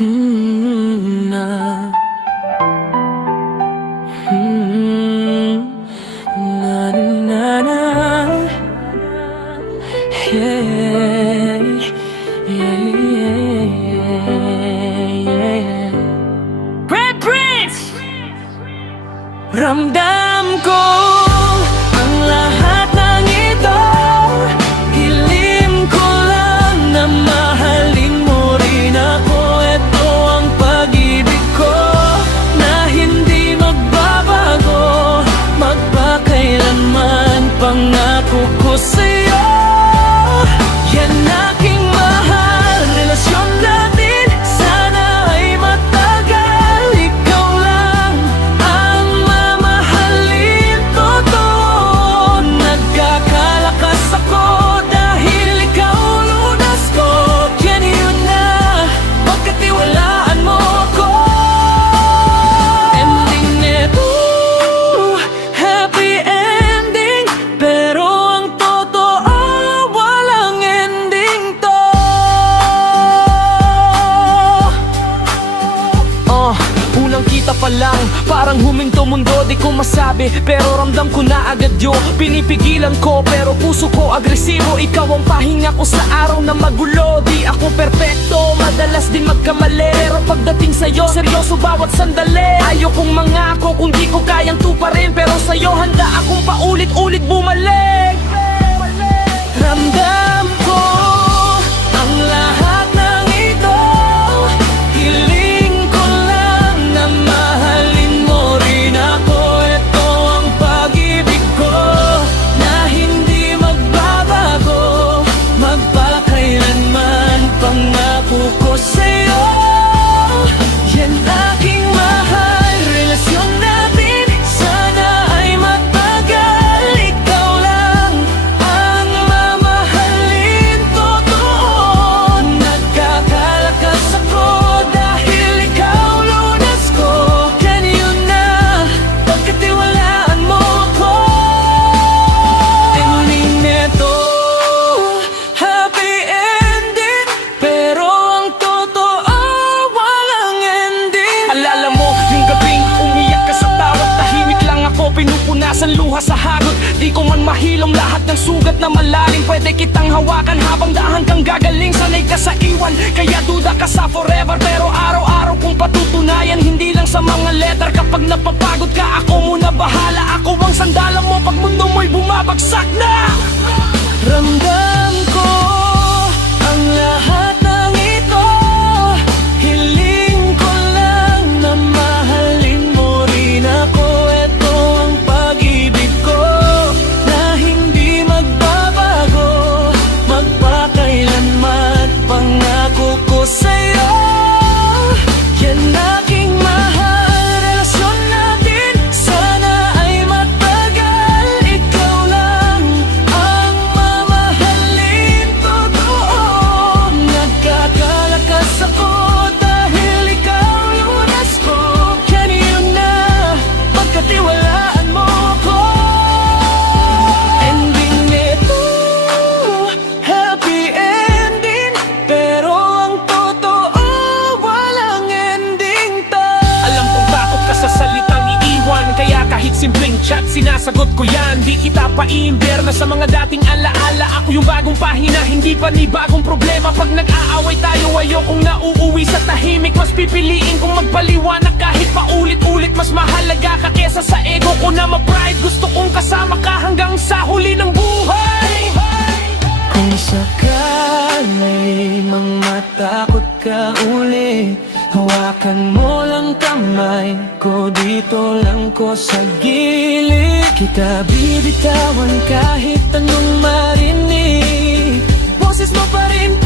Na na na na yeah, yeah, yeah. Red Prince! Ramdam ko ang lahat ng ito. Hiling ko lang na mahalin mo rin ako. Ito ang pag-ibig ko na hindi magbabago magpakailanman. Pangako ko sa'yo, yan aking mahal. Relasyon natin sana ay matagal. Ikaw lang ang mamahalin. Totoo, nagkakalakas ako dahil ikaw lunas ko. Yan yun na, pagkatiwalaan mo ko. Ending neto, happy ending. Pero ang totoo, walang ending to. Unang kita pa lang, parang huminto mundo. Di ko masabi, pero ramdam ko na agad yun. Pinipigilan ko, pero puso ko agresibo. Ikaw ang pahinga ko sa araw na magulo. Di ako perpekto, madalas din magkamali. Pero pagdating sa'yo, seryoso bawat sandali. Ayokong mangako kung di ko kayang tuparin. Pero sa'yo handa akong paulit-ulit bumalik. Ramdam ko ang lahat ng ito. Hiling ko lang na mahalin mo rin ako. Ito ang pag-ibig ko na hindi magbabago magpakailanman. Pangako ko sa'yo, yan aking mahal. Relasyon natin sana ay matagal. Ikaw lang ang mamahalin. Totoo, nagkakalakas ako dahil ikaw lunas ko. Yan yun na, pagkatiwalaan mo ko. Ending neto, happy ending. Pero ang totoo, walang ending. Alala mo yung gabing umiyak ka sa tawat. Tahimik lang ako, pinupunasan luha sa hagot. Di ko man mahilom lahat ng sugat na malalim. Pwede kitang hawakan habang dahan kang gagaling. Sanay ka sa iwan, kaya duda ka sa forever. Pero araw-araw kong patutunayan, hindi lang sa mga letter. Kapag napapagod ka, ako muna bahala. Ako ang sandalan mo pag mundo mo'y bumabagsak na. Ramdam ko ang lahat ng ito. Hiling ko lang na mahalin mo rin ako. Ito ang pag-ibig ko na hindi magbabago magpakailanman. Pangako ko sa'yo, yan aking mahal. Relasyon natin sana ay matagal. Ikaw lang ang mamahalin. Totoo, nagkakalakas ako dahil ikaw lunas ko. Yan yun na, pagkatiwalaan mo ko. Ending neto, happy ending. Pero ang totoo, walang ending to. Alam kong takot ka sa salitang iiwan, kaya kahit simpleng chat, sinasagot ko yan. Di kita pa-iimber na sa mga dating alaala. Ako yung bagong pahina, hindi pa ni bagong problema. Pag nag-aaway tayo, ayokong nauuwi sa tahimik. Mas pipiliin kong magpaliwanag kahit paulit-ulit. Mas mahalaga ka kesa sa ego ko na ma-pride. Gusto kong kasama ka hanggang sa huli ng buhay. Kung sakali mang matakot ka uli, hawakan mo lang kamay ko, dito lang ko sa gilid. Kita bibitawan kahit anong marinig. Boses mo pa rin